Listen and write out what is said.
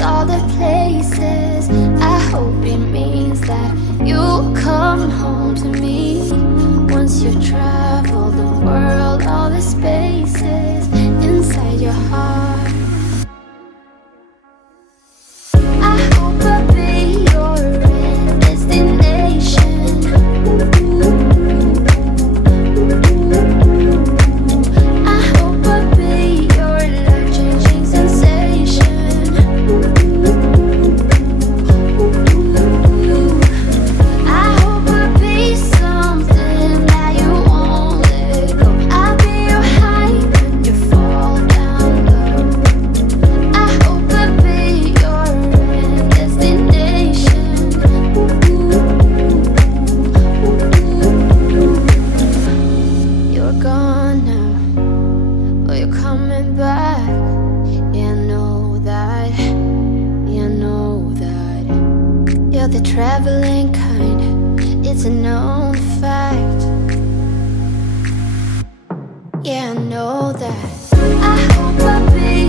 all the places. I hope it means that you'll come home to me. Once you travel the world, all the spaces inside your heart. I hope I'll be your destination. I hope I'll be your life-changing sensation. I hope I'll be something that you won't let go. I'll be your high when you fall down low. I hope I'll be your destination. You're gone now, but you're coming back. Yeah, I know that. Yeah, I know that. You're the traveling kind. It's a known fact. Yeah, I know that. I hope I'll be